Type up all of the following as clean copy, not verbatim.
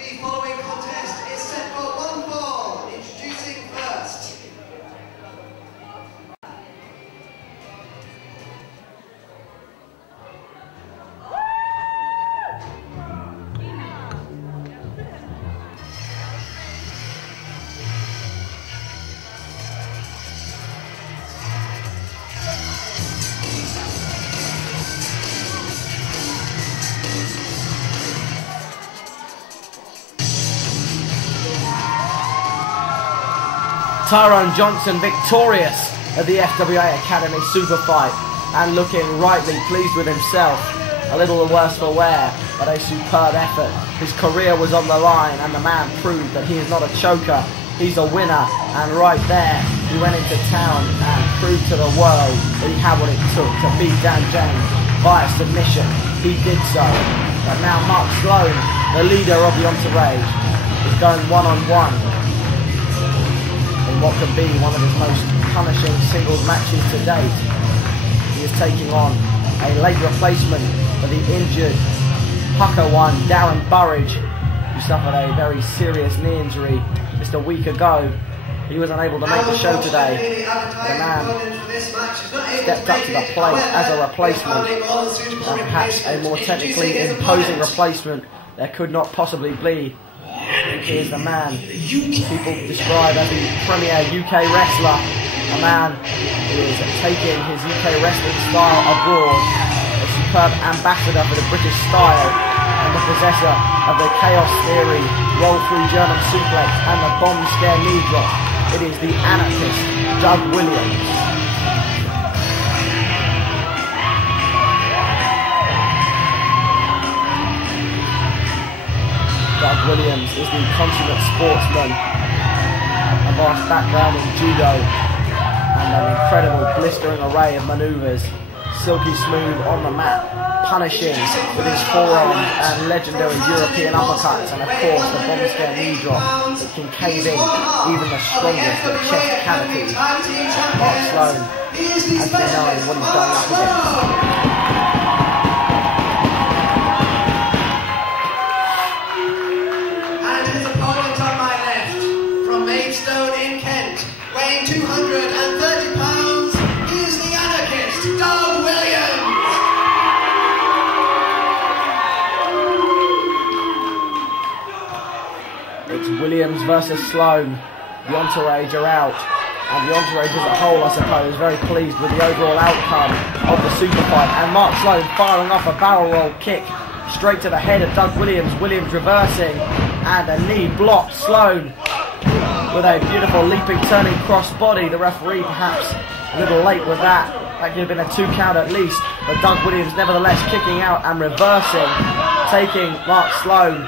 The following contest is set for one fall. Introducing first. Tyrone Johnson victorious at the FWA Academy Super Fight and looking rightly pleased with himself. A little the worse for wear, but a superb effort. His career was on the line and the man proved that he is not a choker, he's a winner. And right there, he went into town and proved to the world that he had what it took to beat Dan James via submission. He did so. But now Mark Sloan, the leader of the entourage, is going one-on-one in what could be one of his most punishing singles matches to date. He is taking on a late replacement for the injured Pucker one, Darren Burridge, who suffered a very serious knee injury just a week ago. He was unable to make the show today. The man stepped up to the plate as a replacement, and perhaps a more technically imposing replacement there could not possibly be. He is the man people describe as the premier UK wrestler, a man who is taking his UK wrestling style abroad, a superb ambassador for the British style, and the possessor of the Chaos Theory, roll through German suplex and the bomb scare knee drop. It is the anarchist, Doug Williams. Doug Williams is the consummate sportsman, a vast background in judo and an incredible blistering array of manoeuvres, silky smooth on the mat, punishing with his forearms and legendary European uppercuts, and of course the bomb scare knee drop that can cave in even the strongest of chest cavities. Mark Sloan has been knowing what he's going up against. In Kent, weighing 230 pounds, is the anarchist, Doug Williams. It's Williams versus Sloan. The entourage are out, and the entourage as a whole, I suppose, very pleased with the overall outcome of the super fight. And Mark Sloan firing off a barrel roll kick straight to the head of Doug Williams. Williams reversing, and a knee blocked. Sloan with a beautiful leaping, turning cross body. The referee perhaps a little late with that. That could have been a 2 count at least. But Doug Williams nevertheless kicking out and reversing, taking Mark Sloan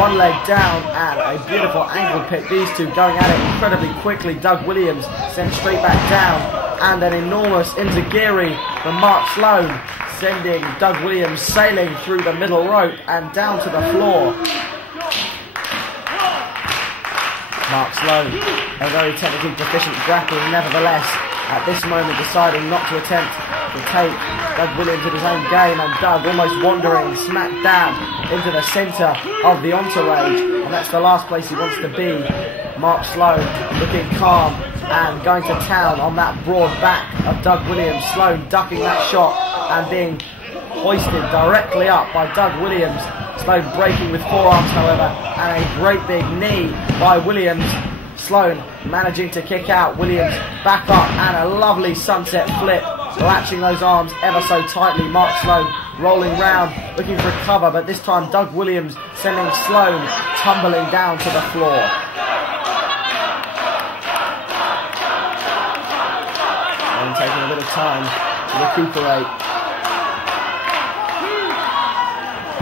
one leg down, and a beautiful ankle pick. These two going at it incredibly quickly. Doug Williams sent straight back down, and an enormous enziguri from Mark Sloan, sending Doug Williams sailing through the middle rope and down to the floor. Mark Sloan, a very technically proficient grappler, nevertheless, at this moment deciding not to attempt to take Doug Williams in his own game, and Doug almost wandering smack dab into the centre of the entourage, and that's the last place he wants to be. Mark Sloan looking calm and going to town on that broad back of Doug Williams. Sloan ducking that shot and being hoisted directly up by Doug Williams. Sloan breaking with forearms, however, and a great big knee by Williams. Sloan managing to kick out. Williams back up, and a lovely sunset flip, latching those arms ever so tightly. Mark Sloan rolling round, looking for cover, but this time Doug Williams sending Sloan tumbling down to the floor. And taking a bit of time to recuperate.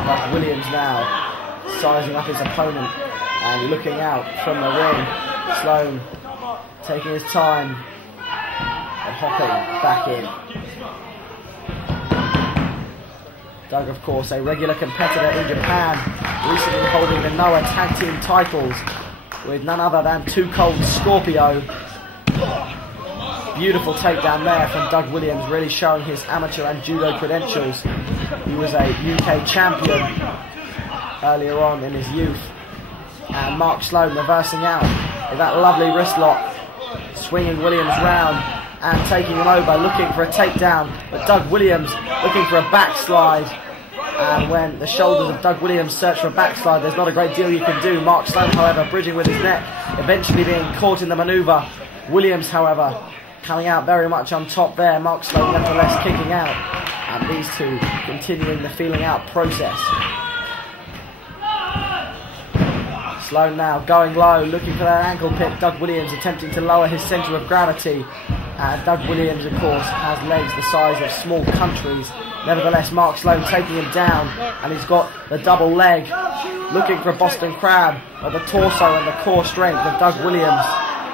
Doug Williams now sizing up his opponent and looking out from the ring. Sloan taking his time and hopping back in. Doug, of course, a regular competitor in Japan, recently holding the Noah Tag Team titles with none other than Too Cold Scorpio. Beautiful takedown there from Doug Williams, really showing his amateur and judo credentials. He was a UK champion earlier on in his youth, And Mark Sloan reversing out with that lovely wrist lock, swinging Williams round and taking him over, looking for a takedown, but Doug Williams looking for a backslide. And when the shoulders of Doug Williams search for a backslide, there's not a great deal you can do. Mark Sloan, however, bridging with his neck, eventually being caught in the manoeuvre. Williams, however, coming out very much on top there. Mark Sloan nevertheless kicking out, and these two continuing the feeling out process. Sloan now going low, looking for that ankle pick. Doug Williams attempting to lower his centre of gravity. And Doug Williams, of course, has legs the size of small countries. Nevertheless, Mark Sloan taking him down, and he's got the double leg, looking for a Boston Crab, but the torso and the core strength of Doug Williams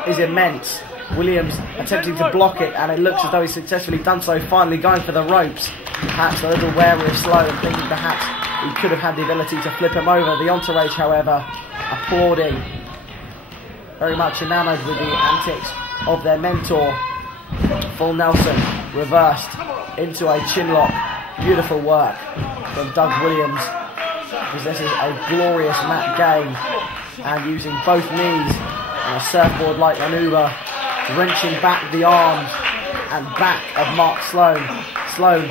is immense. Williams attempting to block it, and it looks as though he's successfully done so, finally going for the ropes. Perhaps a little wary of Sloan, thinking perhaps he could have had the ability to flip him over. The entourage, however, applauding, very much enamoured with the antics of their mentor. Full Nelson reversed into a chin lock. Beautiful work from Doug Williams. Possesses a glorious mat game, and using both knees on a surfboard-like manoeuvre, wrenching back the arms and back of Mark Sloan. Sloan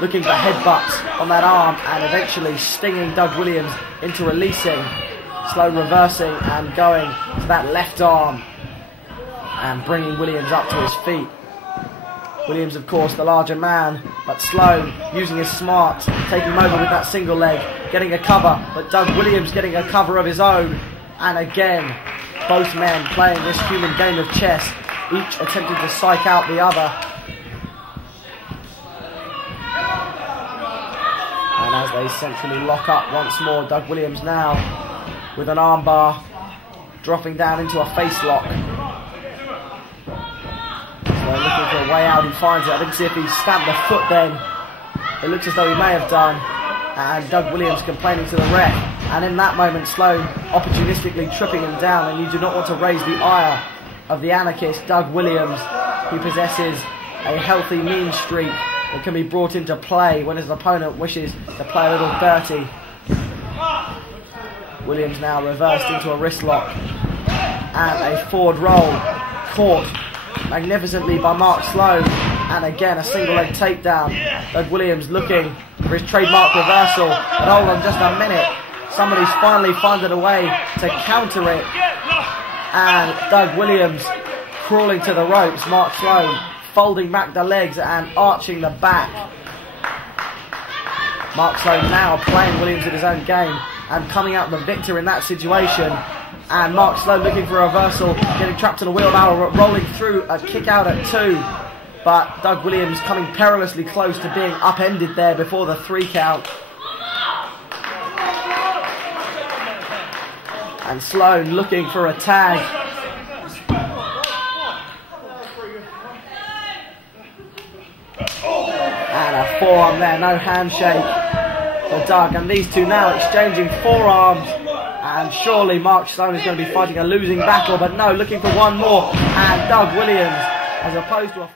looking for headbutts on that arm and eventually stinging Doug Williams into releasing. Sloan reversing and going to that left arm and bringing Williams up to his feet. Williams, of course, the larger man, but Sloan using his smarts, taking him over with that single leg, getting a cover, but Doug Williams getting a cover of his own. And again, both men playing this human game of chess, each attempting to psych out the other. And as they centrally lock up once more, Doug Williams now with an armbar, dropping down into a face lock. So looking for a way out, he finds it. I didn't see if he stamped the foot then. It looks as though he may have done. And Doug Williams complaining to the ref. And in that moment, Sloan opportunistically tripping him down. And you do not want to raise the ire of the anarchist, Doug Williams. He possesses a healthy mean streak that can be brought into play when his opponent wishes to play a little dirty. Williams now reversed into a wrist lock. And a forward roll caught magnificently by Mark Sloan, and again a single leg takedown. Doug Williams looking for his trademark reversal, but hold on just a minute, somebody's finally found a way to counter it, and Doug Williams crawling to the ropes. Mark Sloan folding back the legs and arching the back. Mark Sloan now playing Williams in his own game and coming out the victor in that situation. And Mark Sloan looking for a reversal, getting trapped in a wheelbarrow, rolling through a kick out at 2. But Doug Williams coming perilously close to being upended there before the 3 count. And Sloan looking for a tag. And a forearm there, no handshake for Doug. And these two now exchanging forearms. And surely Mark Sloan is going to be fighting a losing battle, but no, looking for one more. And Doug Williams, as opposed to a